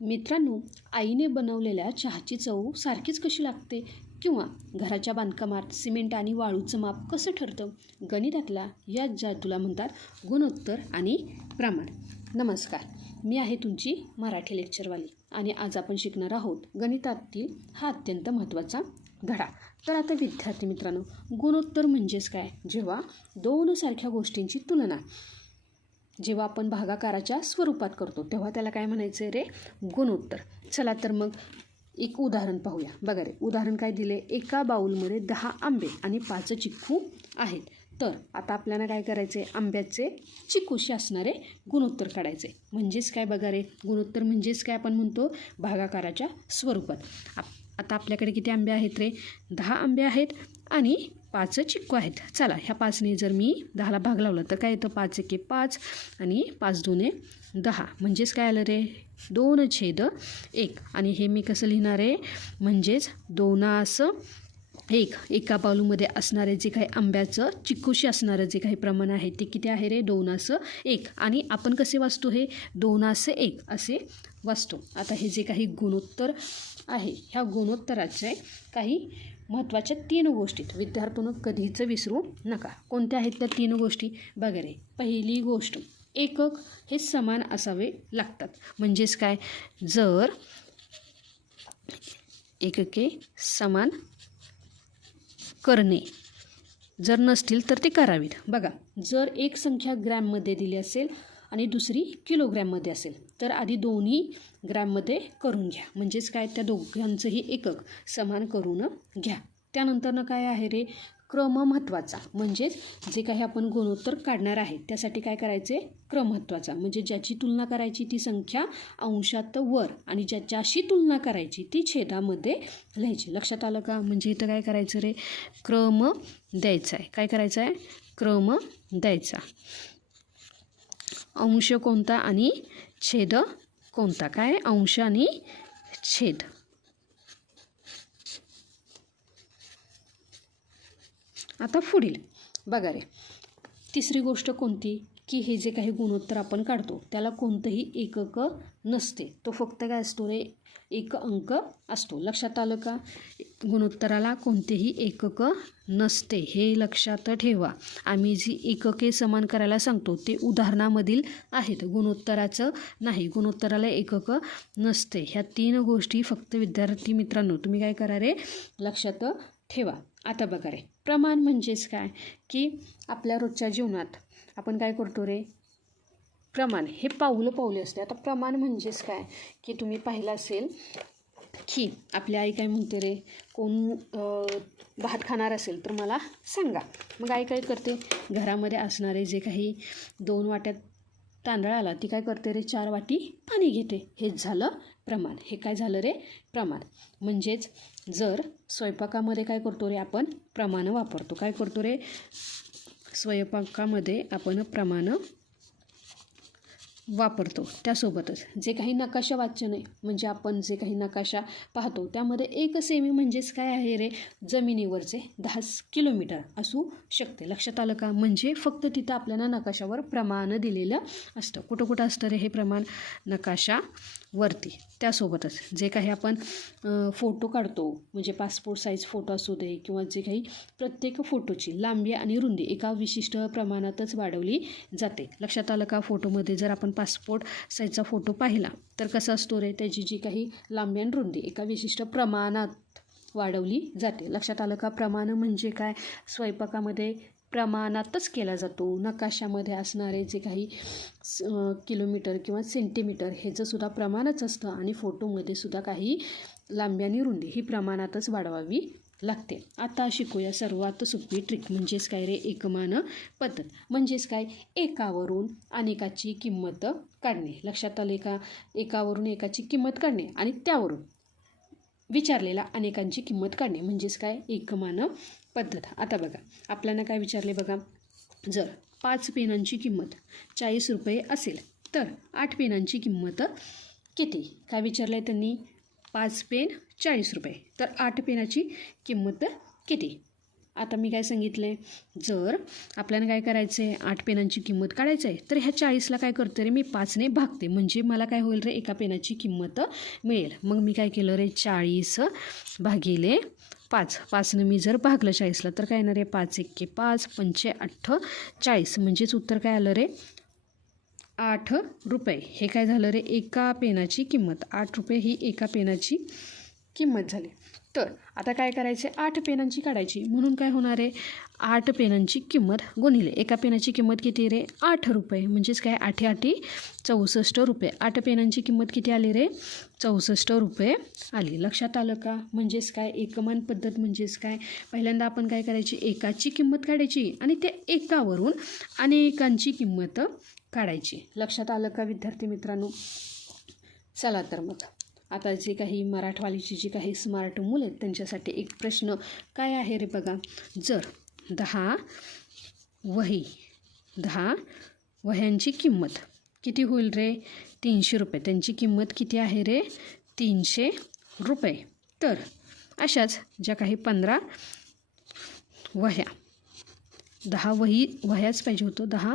मित्रांनो, आईने बनवलेल्या चहाची चव सारखीच कशी लागते? किंवा घराच्या बांधकामात सिमेंट आणि वाळूचं माप कसं ठरतं? गणितातला या ज्या तुला म्हणतात गुणोत्तर आणि प्रमाण. नमस्कार, मी आहे तुमची मराठी लेक्चरवाली आणि आज आपण शिकणार आहोत गणितातील हा अत्यंत महत्त्वाचा धडा. तर आता विद्यार्थी मित्रांनो, गुणोत्तर म्हणजेच काय? जेव्हा दोन सारख्या गोष्टींची तुलना जेव्हा आपण भागाकाराच्या स्वरूपात करतो तेव्हा त्याला काय म्हणायचं रे? गुणोत्तर. चला तर मग एक उदाहरण पाहूया. बघा रे, उदाहरण काय दिले? एका बाउलमध्ये 10 आंबे आणि 5 चिक्कू आहेत. तर आता आपल्याला काय करायचे? आंब्याचे चिक्कूशी असणारे गुणोत्तर काढायचे. म्हणजेच काय? बघा रे, गुणोत्तर म्हणजेच काय आपण म्हणतो? भागाकाराच्या स्वरूपात. आता आपल्याकडे किती आंबे आहेत रे? 10 आंबे आहेत आणि 5 चिक्कू आहेत. चला, ह्या 5ने जर मी 10ला भाग लावला तर काय येतं? 5 एके 5 आणि 5 दुने 10. म्हणजेच काय आलं रे? 2/1. आणि हे मी कसं लिहिणार आहे? म्हणजेच 2/1. एका बाउलमध्ये असणारे जे काही आंब्याचं चिक्कूशी असणारं जे काही प्रमाण आहे ते किती आहे रे? 2/1. आणि आपण कसे वाचतो हे? 2/1 असे वाचतो. आता हे जे काही गुणोत्तर आहे, ह्या गुणोत्तराचे काही महत्त्वाच्या 3 गोष्टीत विद्यार्थ्यांनो कधीच विसरू नका. कोणत्या आहेत त्या 3 गोष्टी? बघा रे, पहिली गोष्ट, एकक हे समान असावे लागतात. म्हणजेच काय? जर एकके समान करणे जर नसतील तर ते करावीत. बघा, जर एक संख्या ग्रॅममध्ये दिली असेल आणि दुसरी किलोग्रॅममध्ये असेल तर आधी दोन्ही ग्रॅममध्ये करून घ्या. म्हणजेच काय? त्या दोघांचंही एकक समान करून घ्या. त्यानंतरनं काय आहे रे? क्रम महत्त्वाचा. म्हणजेच जे काही आपण गुणोत्तर काढणार आहे त्यासाठी काय करायचे? क्रम महत्त्वाचा. म्हणजे ज्याची तुलना करायची ती संख्या अंशात वर आणि ज्याच्याशी तुलना करायची ती छेदामध्ये लिहायची. लक्षात आलं का? म्हणजे इथं काय करायचं रे? क्रम द्यायचा आहे. काय करायचं आहे? क्रम द्यायचा. अंश कोणता आणि छेद कोणता? काय? अंश आणि छेद. आता पुढील बघा रे, तिसरी गोष्ट कोणती? की हे जे काही गुणोत्तर आपण काढतो त्याला कोणतंही एकक नसते. तो फक्त काय असतो रे? एक अंक असतो. लक्षात आलं का? गुणोत्तराला कोणतेही एकक नसते, हे लक्षात ठेवा. आम्ही जी एकके समान करायला सांगतो ते उदाहरणामधील आहेत, गुणोत्तराचं नाही. गुणोत्तराला एकक नसते. ह्या 3 गोष्टी फक्त विद्यार्थी मित्रांनो तुम्ही काय करा रे? लक्षात ठेवा. आता बघा रे, प्रमाण म्हणजेच काय? की आपल्या रोजच्या जीवनात आपण काय करतो रे? प्रमाण हे पाऊले असते. आता प्रमाण म्हणजेच काय? की तुम्ही पाहिलं असेल की आपली आई काय म्हणते रे? कोण भात खाणार असेल तर मला सांगा. मग आई काय करते? घरामध्ये असणारे जे काही 2 वाट्यात तांदळाला ती काय करते रे? 4 वाटी पाणी घेते. हेच झालं प्रमाण. हे काय झालं रे? प्रमाण. म्हणजेच जर स्वयंपाकामध्ये काय करतो रे? आपण प्रमाण वापरतो. काय करतो रे? स्वयंपाकामध्ये आपण प्रमाण वापरतो. त्यासोबतच जे काही नकाशा वाचन आहे, म्हणजे आपण जे काही नकाशा पाहतो त्यामध्ये 1 सेमी म्हणजेच काय आहे रे? जमिनीवरचे 10 किलोमीटर असू शकते. लक्षात आलं का? म्हणजे फक्त तिथं आपल्याला नकाशावर प्रमाण दिलेलं असतं. कुठं कुठं असतं रे हे प्रमाण? नकाशावरती. त्यासोबतच जे काही आपण फोटो काढतो, म्हणजे पासपोर्ट साईज फोटो असू दे किंवा जे काही प्रत्येक फोटोची लांबी आणि रुंदी एका विशिष्ट प्रमाणातच वाढवली जाते. लक्षात आलं का? फोटोमध्ये जर आपण पासपोर्ट साईजचा फोटो पाहिला तर कसा असतो रे? त्याची जी काही लांबी आणि रुंदी एका विशिष्ट प्रमाणात वाढवली जाते. लक्षात आलं का? प्रमाण म्हणजे काय? स्वयंपाकामध्ये प्रमाणातच केला जातो. नकाशामध्ये असणारे जे काही किलोमीटर किंवा सेंटीमीटर ह्याचं सुद्धा प्रमाणच असतं आणि फोटोमध्ये सुद्धा काही लांबी आणि रुंदी ही प्रमाणातच वाढवावी लागते. आता शिकूया सर्वात सोपी ट्रिक. म्हणजेच काय रे? एकमान पद्धत. म्हणजेच काय? एकावरून अनेकाची किंमत काढणे. लक्षात आले का? एकावरून एकाची किंमत काढणे आणि त्यावरून विचारलेला अनेकांची किंमत काढणे म्हणजेच काय? एकमान पद्धत. आता बघा, आपल्याला काय विचारले? बघा, जर 5 पेनांची किंमत 40 रुपये असेल तर 8 पेनांची किंमत किती? काय विचारलं आहे त्यांनी? 5 पेन 40 रुपये तर 8 पेनाची किंमत किती? आता मी काय सांगितलं आहे, जर आपल्याला काय करायचं आहे, 8 पेनांची किंमत काढायचं आहे, तर ह्या 40ला काय करतो रे मी 5ने भागते, म्हणजे मला काय होईल रे, एका पेनाची किंमत मिळेल. मग मी काय केलं रे, 40 भागिले 5, 5ने मी जर भागलं 40ला तर काय येणार आहे, 5 एके 5, 5 8 40, म्हणजेच उत्तर काय आलं रे, 8 रुपये. हे काय झालं रे, एका पेनाची किंमत, 8 रुपये ही एका पेनाची किंमत झाली. तर आता काय करायचं, 8 पेनांची काढायची, म्हणून काय होणार आहे, 8 पेनांची किंमत गुणिले एका पेनाची किंमत किती रे, 8 रुपये, म्हणजेच काय 8 8 64 रुपये. 8 पेनांची किंमत किती आली रे, 64 रुपये आली. लक्षात आलं का? म्हणजेच काय, एकमान पद्धत म्हणजेच काय, पहिल्यांदा आपण काय करायची, एकाची किंमत काढायची आणि त्या एकावरून अनेकांची किंमत काढायची. लक्षात आलं का विद्यार्थी मित्रांनो? चला तर मग आता जे काही मराठवाडीची जी काही स्मार्ट मुलं आहेत त्यांच्यासाठी एक प्रश्न काय आहे रे बघा, जर 10 वह्यांची किंमत किती होईल रे, 300 रुपये. त्यांची किंमत किती आहे रे, 300 रुपये. तर अशाच ज्या काही 15 वह्या, 10 वह्याच पाहिजे होतं, 10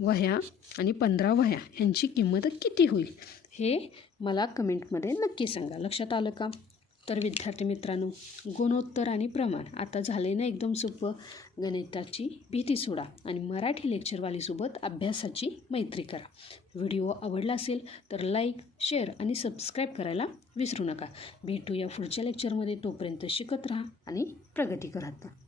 वह्या आणि 15 वह्या ह्यांची किंमत किती होईल हे मला कमेंटमध्ये नक्की सांगा. लक्षात आलं का? तर विद्यार्थी मित्रांनो, गुणोत्तर आणि प्रमाण आता झाले ना एकदम सोपं. गणिताची भीती सोडा आणि मराठी लेक्चरवालीसोबत अभ्यासाची मैत्री करा. व्हिडिओ आवडला असेल तर लाईक, शेअर आणि सबस्क्राईब करायला विसरू नका. भेटूया पुढच्या लेक्चरमध्ये. तोपर्यंत शिकत राहा आणि प्रगती करत राहा.